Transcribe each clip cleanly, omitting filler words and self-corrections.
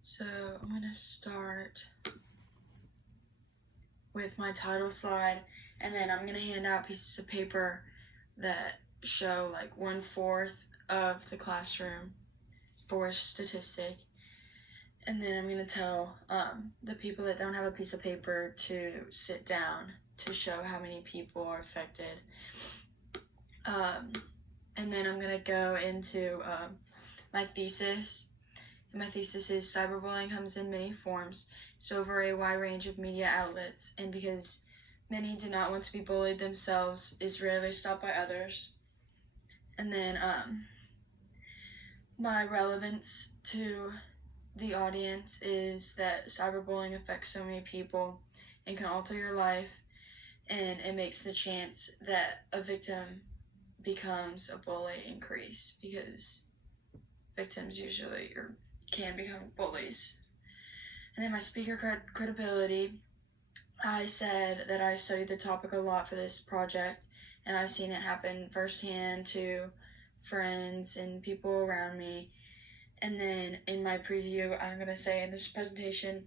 So I'm going to start with my title slide, and then I'm going to hand out pieces of paper that show like 1/4 of the classroom for statistic. And then I'm going to tell the people that don't have a piece of paper to sit down to show how many people are affected. And then I'm going to go into my thesis. And my thesis is cyberbullying comes in many forms, so over a wide range of media outlets, and because many do not want to be bullied themselves, is rarely stopped by others. And then my relevance to the audience is that cyberbullying affects so many people and can alter your life, and it makes the chance that a victim becomes a bully increase, because victims usually can become bullies. And then my speaker credibility, I said that I studied the topic a lot for this project, and I've seen it happen firsthand to friends and people around me. And then in my preview, I'm going to say in this presentation,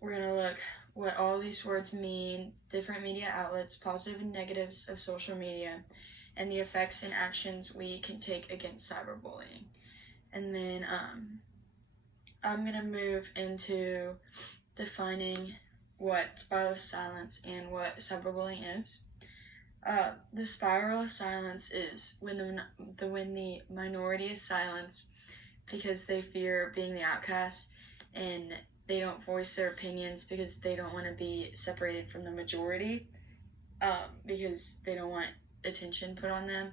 we're going to look what all these words mean, different media outlets, positive and negatives of social media, and the effects and actions we can take against cyberbullying. And then I'm going to move into defining what spiral of silence and what cyberbullying is. The spiral of silence is when the minority is silenced because they fear being the outcast, and they don't voice their opinions because they don't want to be separated from the majority, because they don't want attention put on them.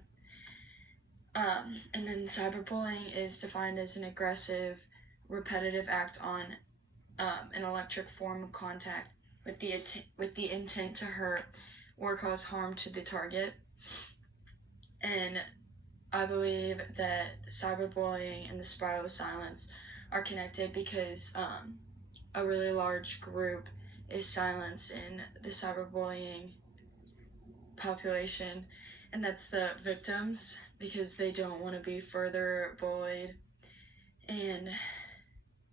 And then cyberbullying is defined as an aggressive, repetitive act on an electric form of contact with the intent to hurt or cause harm to the target. And I believe that cyberbullying and the spiral of silence are connected because a really large group is silenced in the cyberbullying population, and that's the victims, because they don't want to be further bullied. And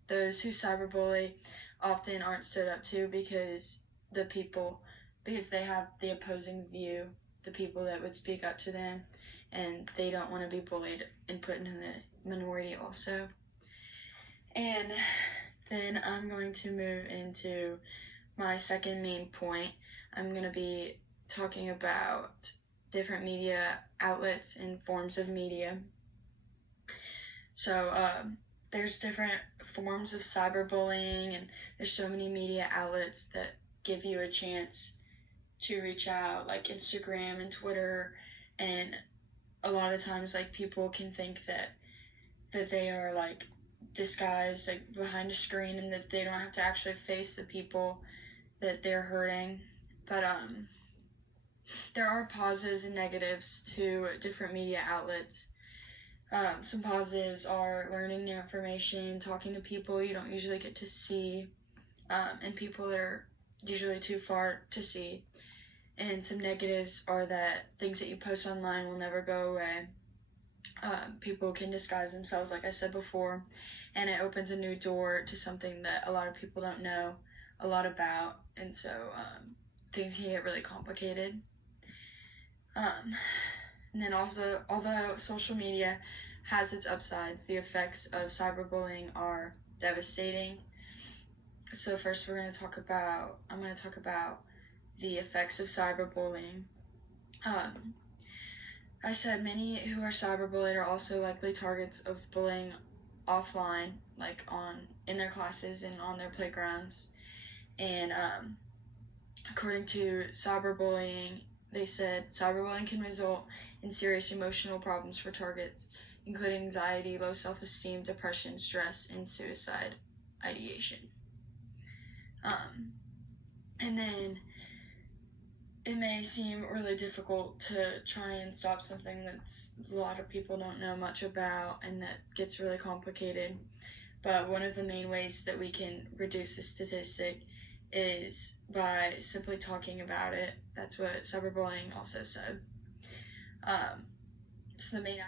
those who cyberbully often aren't stood up to because they have the opposing view, the people that would speak up to them, and they don't want to be bullied and put in the minority also. And then I'm going to move into my second main point. I'm going to be talking about different media outlets and forms of media. So there's different forms of cyberbullying, and there's so many media outlets that give you a chance to reach out, like Instagram and Twitter. And a lot of times, like, people can think that they are like disguised, like behind a screen, and that they don't have to actually face the people that they're hurting. But there are positives and negatives to different media outlets. Some positives are learning new information, talking to people you don't usually get to see, and people that are usually too far to see. And some negatives are that things that you post online will never go away. People can disguise themselves, like I said before, and it opens a new door to something that a lot of people don't know a lot about, and so things can get really complicated. And then also, although social media has its upsides, the effects of cyberbullying are devastating. So first I'm going to talk about the effects of cyberbullying. I said many who are cyberbullied are also likely targets of bullying offline, like in their classes and on their playgrounds. And according to cyberbullying, they said cyberbullying can result in serious emotional problems for targets, including anxiety, low self-esteem, depression, stress, and suicide ideation. And then it may seem really difficult to try and stop something that's a lot of people don't know much about and that gets really complicated. But one of the main ways that we can reduce the statistic is by simply talking about it. That's what cyberbullying also said. So the main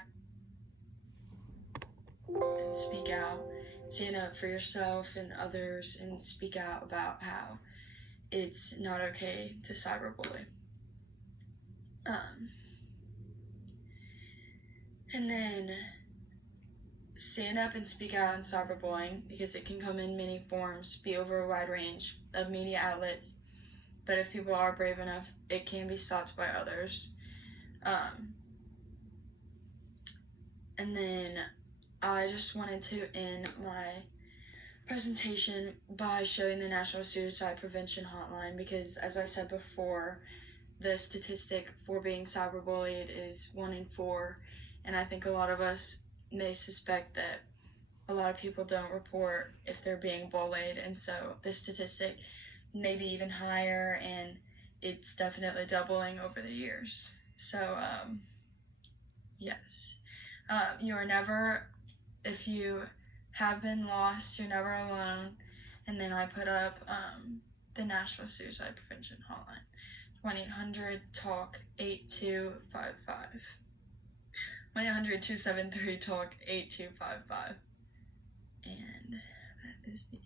and speak out, stand up for yourself and others, and speak out about how it's not okay to cyberbully. And then stand up and speak out on cyberbullying, because it can come in many forms, be over a wide range of media outlets, but if people are brave enough, it can be stopped by others. And then I just wanted to end my presentation by showing the National Suicide Prevention Hotline, because as I said before, the statistic for being cyberbullied is 1 in 4, and I think a lot of us may suspect that a lot of people don't report if they're being bullied, and so the statistic may be even higher, and it's definitely doubling over the years. So yes, you are never, if you have been lost, you're never alone. And then I put up the National Suicide Prevention Hotline, 1-800-TALK-8255. 1-800-273-TALK-8255. And that is the end.